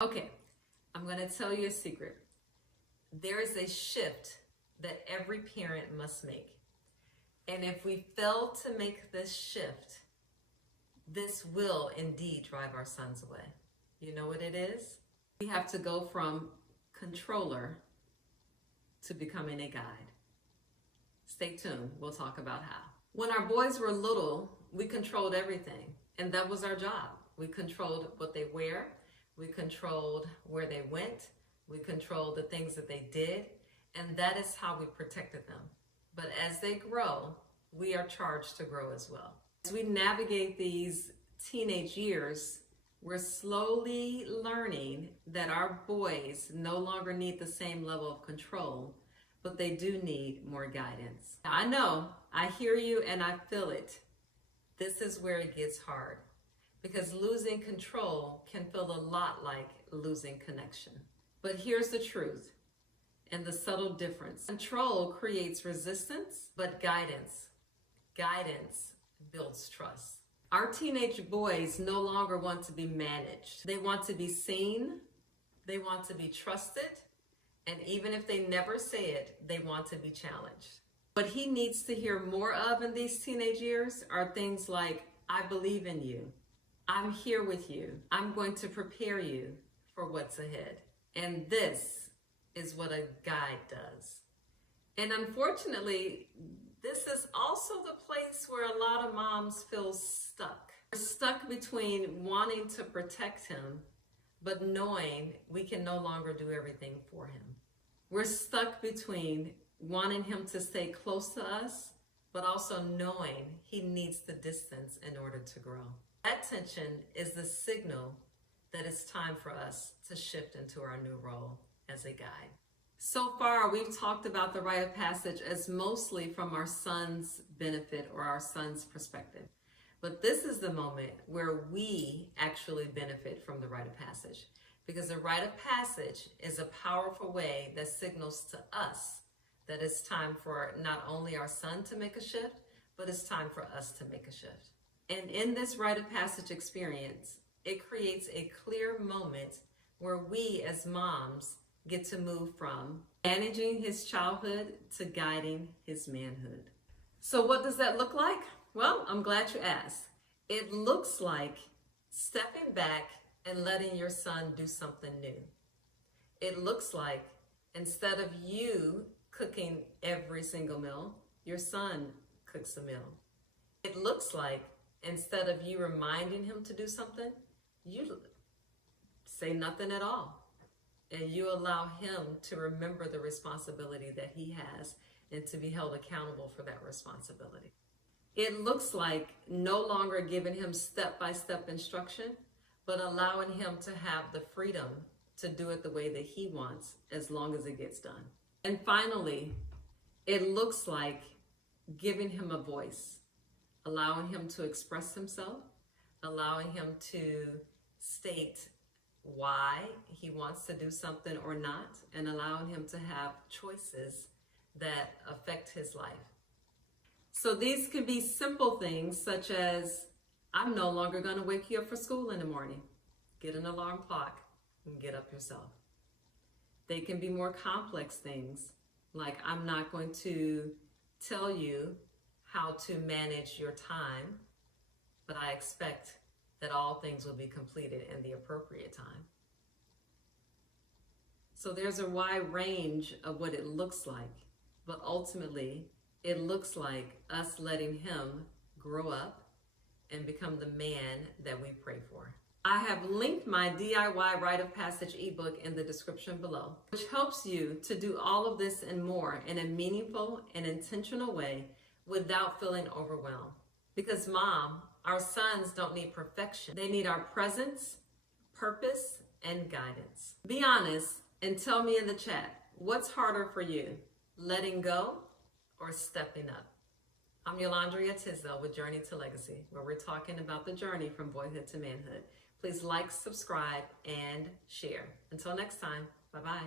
Okay, I'm going to tell you a secret. There is a shift that every parent must make. And if we fail to make this shift, this will indeed drive our sons away. You know what it is? We have to go from controller to becoming a guide. Stay tuned. We'll talk about how. When our boys were little, we controlled everything, and that was our job. We controlled what they wear. We controlled where they went. We controlled the things that they did, and that is how we protected them. But as they grow, we are charged to grow as well. As we navigate these teenage years, we're slowly learning that our boys no longer need the same level of control, but they do need more guidance. I know, I hear you and I feel it. This is where it gets hard, because losing control can feel a lot like losing connection. But here's the truth and the subtle difference. Control creates resistance, but guidance builds trust. Our teenage boys no longer want to be managed. They want to be seen, they want to be trusted, and even if they never say it, they want to be challenged. What he needs to hear more of in these teenage years are things like, I believe in you, I'm here with you, I'm going to prepare you for what's ahead. And this is what a guide does. And unfortunately, this is also the place where a lot of moms feel stuck. We're stuck between wanting to protect him, but knowing we can no longer do everything for him. We're stuck between wanting him to stay close to us, but also knowing he needs the distance in order to grow. That tension is the signal that it's time for us to shift into our new role as a guide. So far, we've talked about the rite of passage as mostly from our son's benefit or our son's perspective. But this is the moment where we actually benefit from the rite of passage, because the rite of passage is a powerful way that signals to us that it's time for not only our son to make a shift, but it's time for us to make a shift. And in this rite of passage experience, it creates a clear moment where we as moms get to move from managing his childhood to guiding his manhood. So what does that look like? Well, I'm glad you asked. It looks like stepping back and letting your son do something new. It looks like instead of you cooking every single meal, your son cooks a meal. It looks like instead of you reminding him to do something, you say nothing at all. And you allow him to remember the responsibility that he has and to be held accountable for that responsibility. It looks like no longer giving him step-by-step instruction, but allowing him to have the freedom to do it the way that he wants, as long as it gets done. And finally, it looks like giving him a voice, allowing him to express himself, allowing him to state why he wants to do something or not, and allowing him to have choices that affect his life. So these can be simple things such as, I'm no longer going to wake you up for school in the morning. Get an alarm clock and get up yourself. They can be more complex things like, I'm not going to tell you how to manage your time, but I expect that all things will be completed in the appropriate time. So there's a wide range of what it looks like, but ultimately it looks like us letting him grow up and become the man that we pray for. I have linked my DIY Rite of Passage ebook in the description below, which helps you to do all of this and more in a meaningful and intentional way without feeling overwhelmed. Because Mom, our sons don't need perfection. They need our presence, purpose, and guidance. Be honest and tell me in the chat, what's harder for you, letting go or stepping up? I'm Yolandria Tisdale with Journey to Legacy, where we're talking about the journey from boyhood to manhood. Please like, subscribe, and share. Until next time, bye-bye.